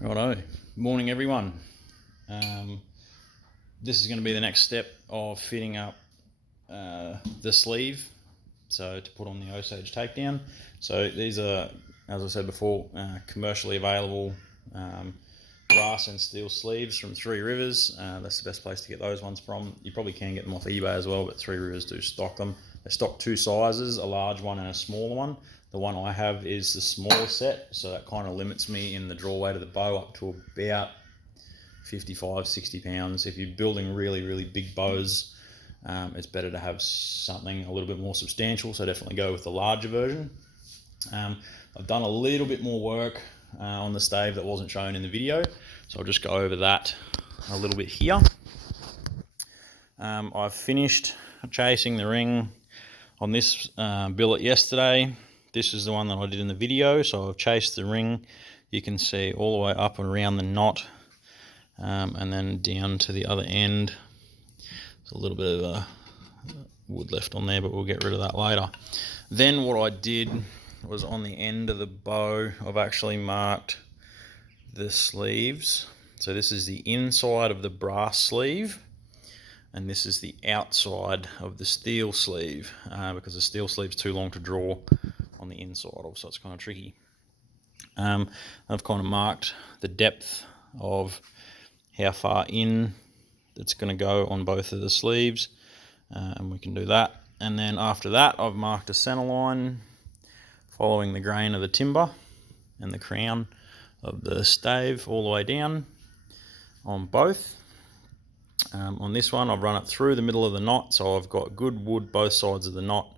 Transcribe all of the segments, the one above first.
Righto, morning everyone. This is going to be the next step of fitting up the sleeve, so to put on the Osage takedown. So these are, as I said before, commercially available brass and steel sleeves from Three Rivers. That's the best place to get those ones from. You probably can get them off eBay as well, but Three Rivers do stock them. They stock two sizes, a large one and a smaller one. The one I have is the smaller set, so that kind of limits me in the draw weight of the bow up to about 55, 60 pounds. If you're building really big bows, it's better to have something a little bit more substantial, so definitely go with the larger version. I've done a little bit more work on the stave that wasn't shown in the video, so I'll just go over that a little bit here. I've finished chasing the ring on this billet yesterday. This is the one that I did in the video, so I've chased the ring. You can see all the way up and around the knot, and then down to the other end. There's a little bit of wood left on there, but we'll get rid of that later. Then what I did was on the end of the bow, I've actually marked the sleeves. So this is the inside of the brass sleeve, and this is the outside of the steel sleeve, because the steel sleeve's too long to draw on the inside of, so it's kind of tricky. I've kind of marked the depth of how far in it's going to go on both of the sleeves, and we can do that. And then after that, I've marked a center line following the grain of the timber and the crown of the stave all the way down on both. On this one, I've run it through the middle of the knot, so I've got good wood both sides of the knot,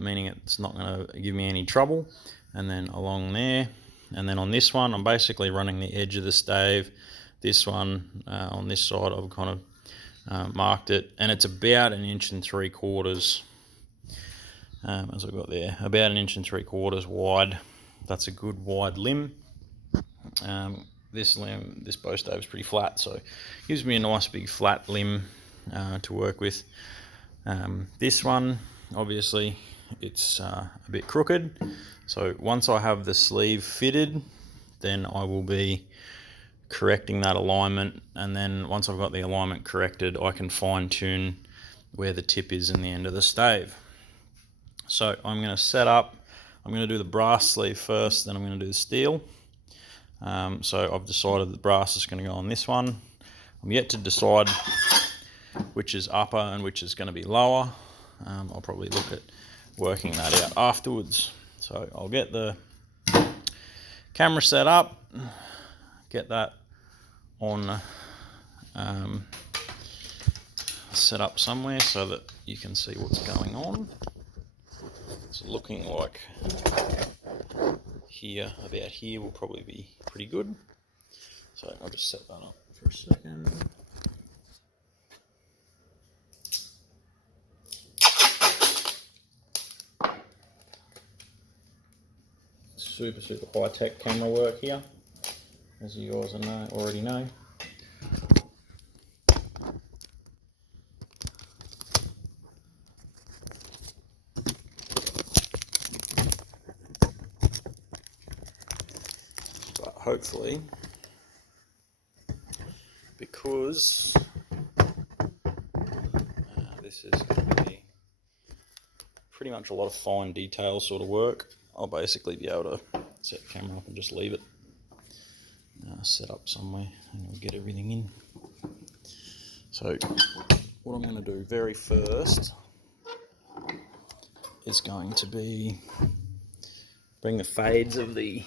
meaning it's not going to give me any trouble. And then along there, and then on this one, I'm basically running the edge of the stave. This one on this side, I've kind of marked it, and it's about 1 3/4 inches, as I've got there, about 1 3/4 inches wide. That's a good wide limb. This bow stave is pretty flat, so it gives me a nice big flat limb to work with. This one, obviously, it's a bit crooked, so once I have the sleeve fitted, then I will be correcting that alignment, and then once I've got the alignment corrected, I can fine tune where the tip is in the end of the stave. So I'm going to set up, I'm going to do the brass sleeve first, then I'm going to do the steel. So I've decided the brass is going to go on this one. I'm yet to decide which is upper and which is going to be lower. I'll probably look at working that out afterwards. So I'll get the camera set up, get that on set up somewhere so that you can see what's going on. It's looking like here, about here, will probably be pretty good. So I'll just set that up for a second. Super high-tech camera work here, as you guys already know. But hopefully, because this is going to be pretty much a lot of fine detail sort of work, I'll basically be able to set the camera up and just leave it set up somewhere, and we'll get everything in. So what I'm going to do very first is going to be bring the fades of the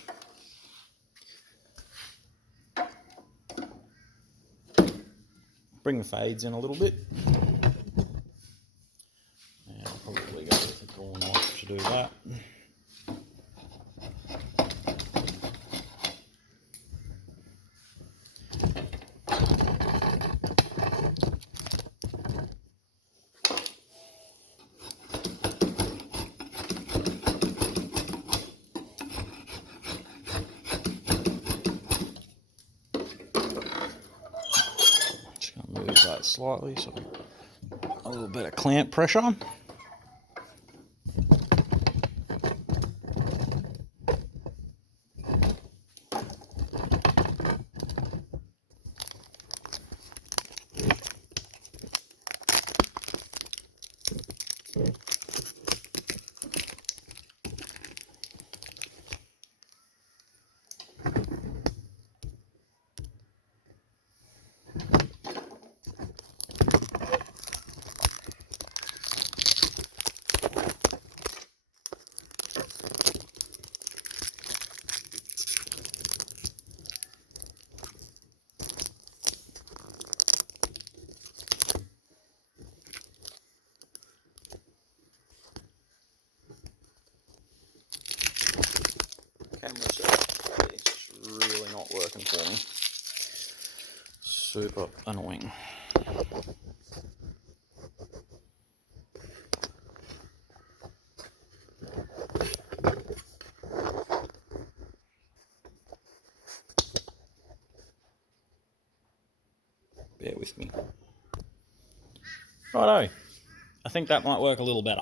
in a little bit, and I'll probably go with a draw knife to do that. Move that slightly so a little bit of clamp pressure. not working for me. Super annoying. Bear with me. Righto. I think that might work a little better.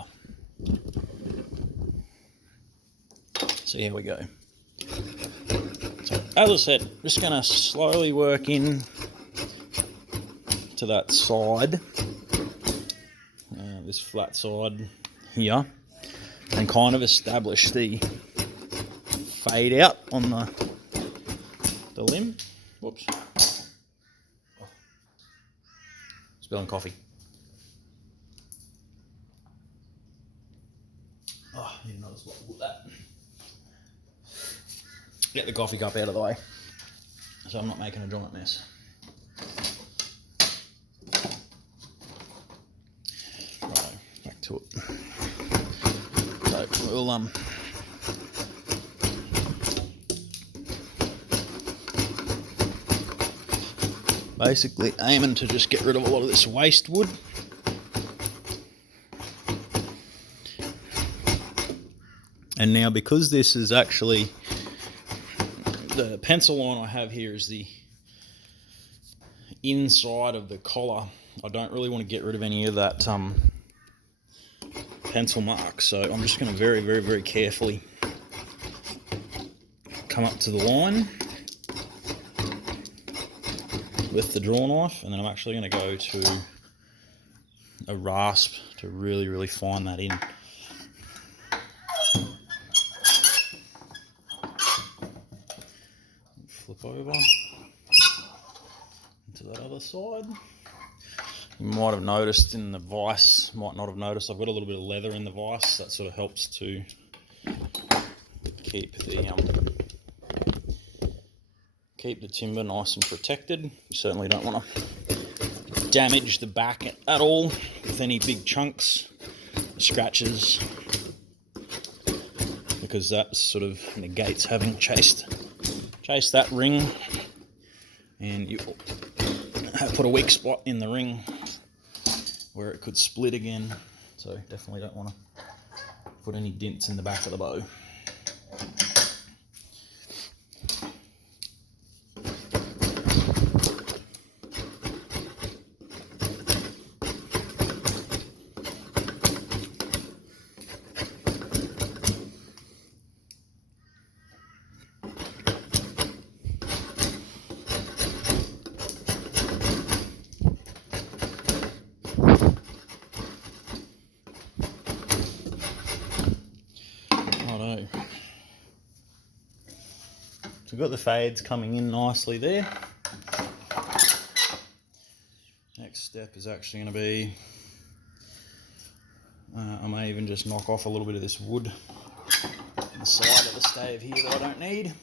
So here we go. So as I said, just going to slowly work in to that side, this flat side here, and kind of establish the fade out on the limb. Whoops. Oh. Spilling coffee. Oh, you didn't notice what I put that. Get the coffee cup out of the way so I'm not making a giant mess. Right, back to it. So we'll basically aiming to just get rid of a lot of this waste wood. And now, because this is actually, the pencil line I have here is the inside of the collar, I don't really want to get rid of any of that pencil mark, so I'm just going to very, very, very carefully come up to the line with the draw knife, and then I'm actually going to go to a rasp to really, really fine that in. Flip over into that other side. You might have noticed in the vise, might not have noticed, I've got a little bit of leather in the vise. That sort of helps to keep the timber nice and protected. You certainly don't want to damage the back at all with any big chunks, scratches, because that sort of negates having chased that ring, and you have put a weak spot in the ring where it could split again. So definitely don't want to put any dents in the back of the bow. So we've got the fades coming in nicely there. Next step is actually going to be, I may even just knock off a little bit of this wood on the side of the stave here that I don't need.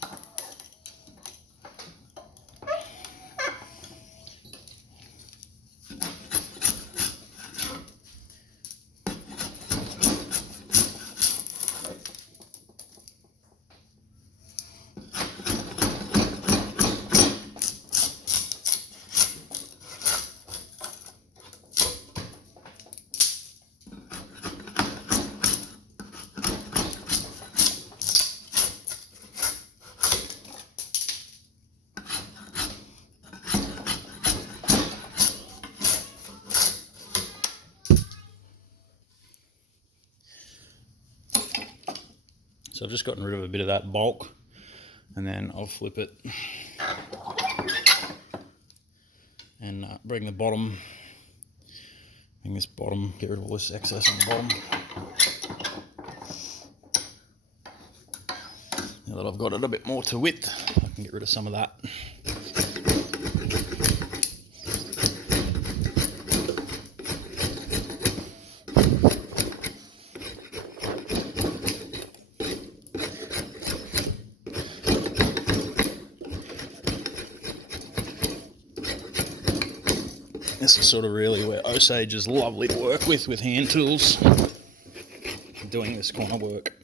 So I've just gotten rid of a bit of that bulk, and then I'll flip it and bring this bottom, get rid of all this excess on the bottom. Now that I've got it a bit more to width, I can get rid of some of that. This is sort of really where Osage is lovely to work with hand tools, doing this kind of work.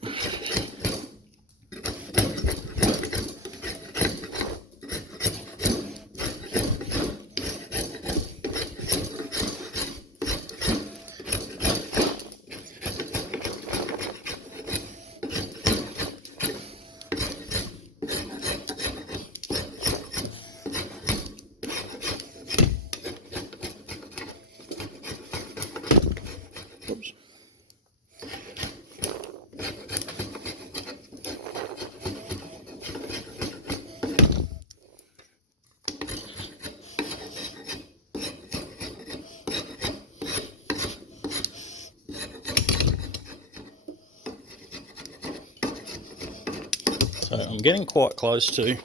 I'm getting quite close to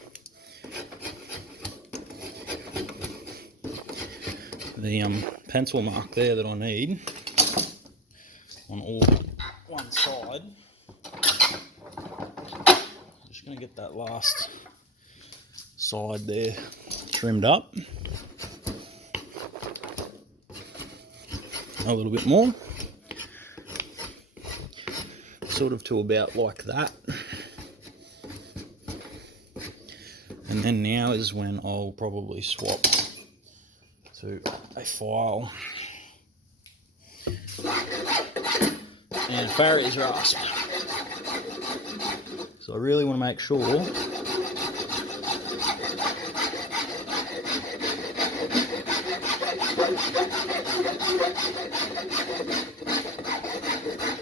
the pencil mark there that I need on all one side. Just going to get that last side there trimmed up a little bit more, sort of to about like that. And then now is when I'll probably swap to a file and a Farrier's rasp. So I really want to make sure that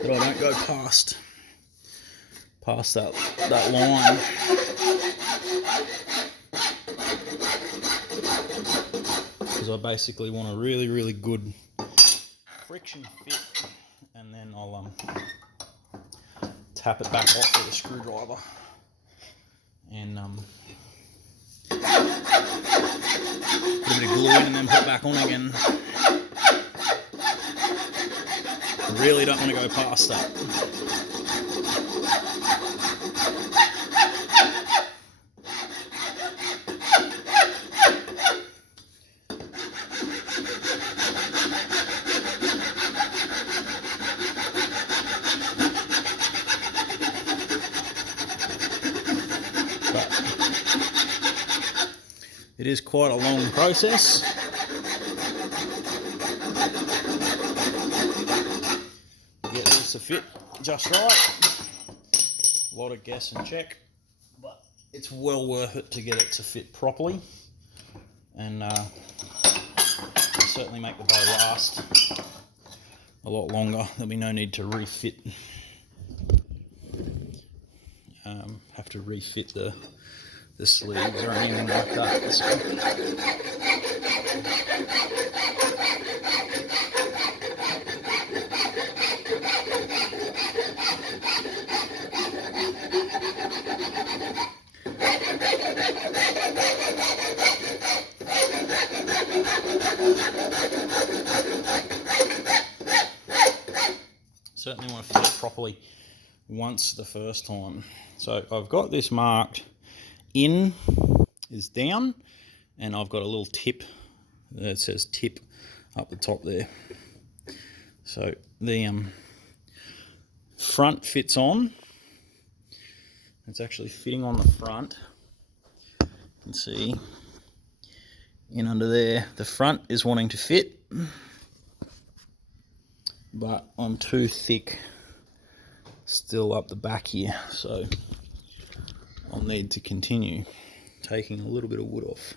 I don't go past that line. Because I basically want a really good friction fit, and then I'll tap it back off with a screwdriver and put a bit of glue in and then put it back on again. I really don't want to go past that. It is quite a long process. Get this to fit just right. A lot of guess and check, but it's well worth it to get it to fit properly, and certainly make the bow last a lot longer. There'll be no need to refit. Have to refit the sleeves or anything like that. So. Certainly want to fit it properly once the first time. So I've got this marked. In is down, and I've got a little tip that says tip up the top there. So the front fits on. It's actually fitting on the front. You can see in under there. The front is wanting to fit, but I'm too thick still up the back here, so I'll need to continue taking a little bit of wood off.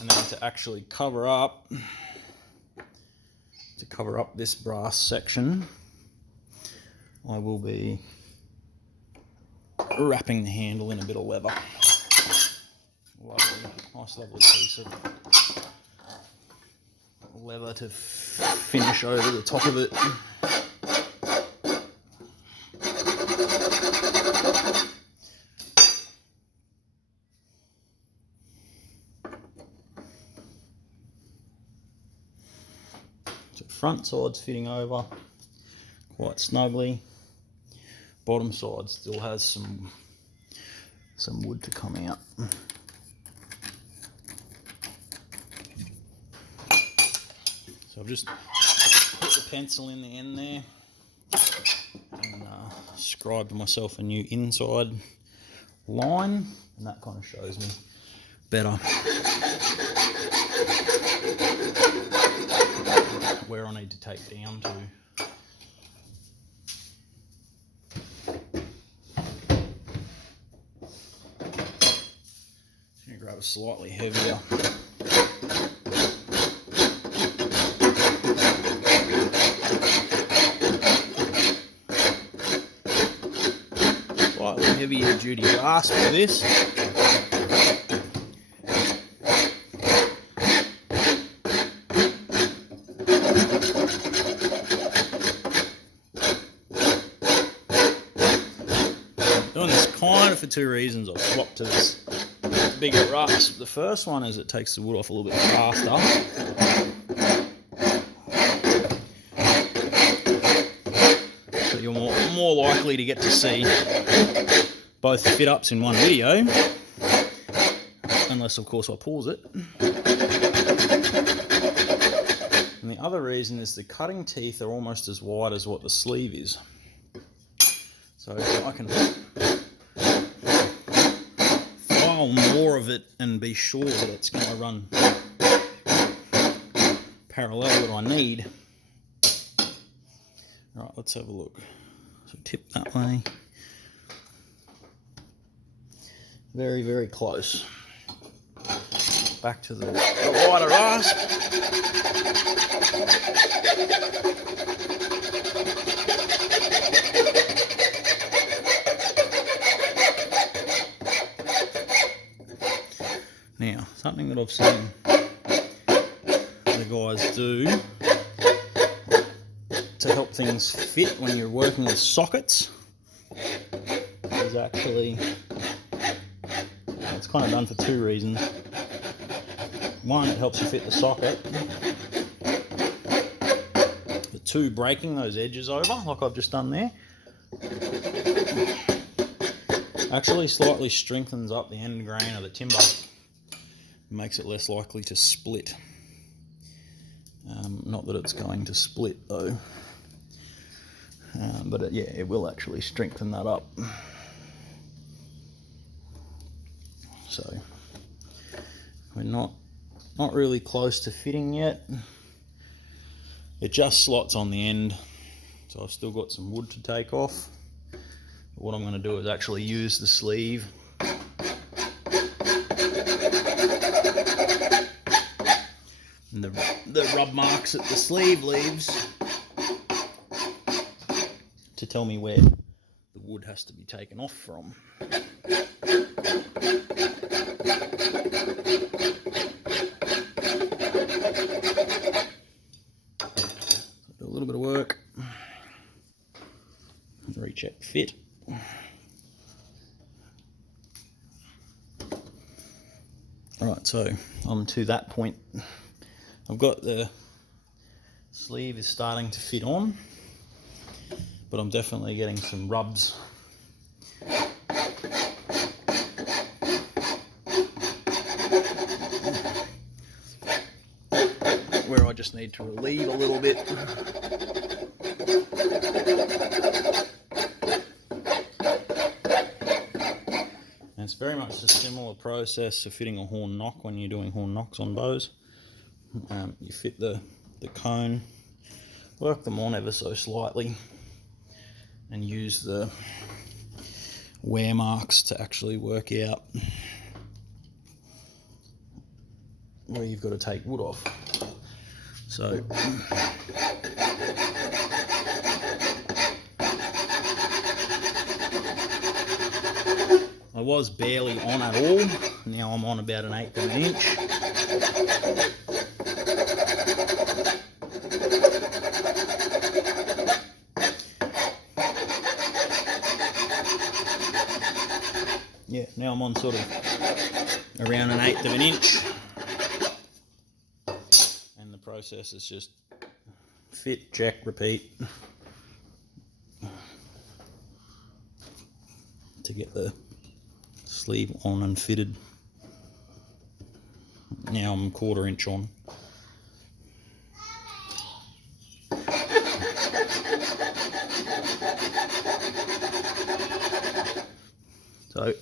And then to actually cover up this brass section, I will be wrapping the handle in a bit of leather. Lovely, nice lovely piece of leather to finish over the top of it. Front side's fitting over quite snugly. Bottom side still has some wood to come out. So I've just put the pencil in the end there and scribed myself a new inside line, and that kind of shows me better where I need to take down to. Just going to grab a slightly heavier heavier duty rasp for this. Doing this kind of for two reasons. I've swapped to this bigger rasp. The first one is it takes the wood off a little bit faster. So you're more likely to get to see both fit-ups in one video, unless of course I pause it. And the other reason is the cutting teeth are almost as wide as what the sleeve is. So I can file more of it and be sure that it's going to run parallel what I need. Right, let's have a look. So tip that way. Very, very close. Back to the wider rasp. Now, something that I've seen the guys do to help things fit when you're working with sockets is actually, it's kind of done for two reasons. One, it helps you fit the socket. But two, breaking those edges over, like I've just done there, actually slightly strengthens up the end grain of the timber. Makes it less likely to split. Not that it's going to split though, but yeah, it will actually strengthen that up. So we're not really close to fitting yet. It just slots on the end, so I've still got some wood to take off. But what I'm going to do is actually use the sleeve and the rub marks that the sleeve leaves to tell me where the wood has to be taken off from. Do a little bit of work, recheck fit. Right, so I'm to that point. I've got the sleeve is starting to fit on, but I'm definitely getting some rubs. Where I just need to relieve a little bit. And it's very much a similar process to fitting a horn knock when you're doing horn knocks on bows. You fit the cone, work them on ever so slightly, and use the wear marks to actually work out where you've got to take wood off. So I was barely on at all. Now I'm on about 1/8 of an inch. Yeah, now I'm on sort of around 1/8 of an inch. And the process is just fit, check, repeat to get the sleeve on and fitted. Now I'm 1/4 inch on. So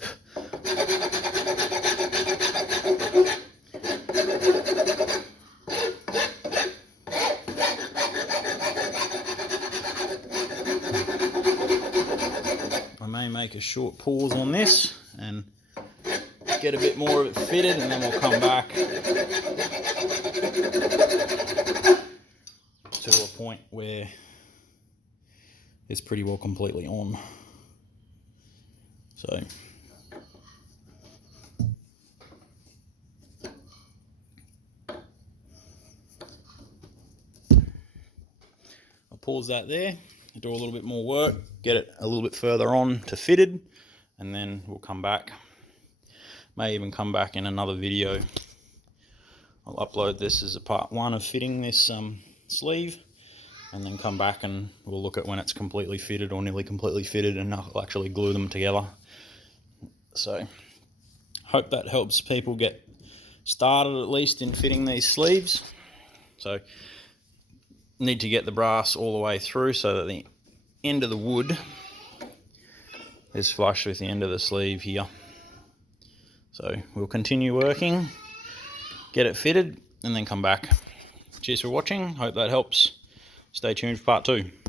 I may make a short pause on this and get a bit more of it fitted, and then we'll come back to a point where it's pretty well completely on. So I'll pause that there, do a little bit more work, get it a little bit further on to fitted, and then we'll come back. May even come back in another video. I'll upload this as a part 1 of fitting this sleeve, and then come back and we'll look at when it's completely fitted or nearly completely fitted, and I'll actually glue them together. So hope that helps people get started at least in fitting these sleeves. So need to get the brass all the way through so that the end of the wood is flush with the end of the sleeve here. So we'll continue working, get it fitted, and then come back. Cheers for watching, hope that helps. Stay tuned for part 2.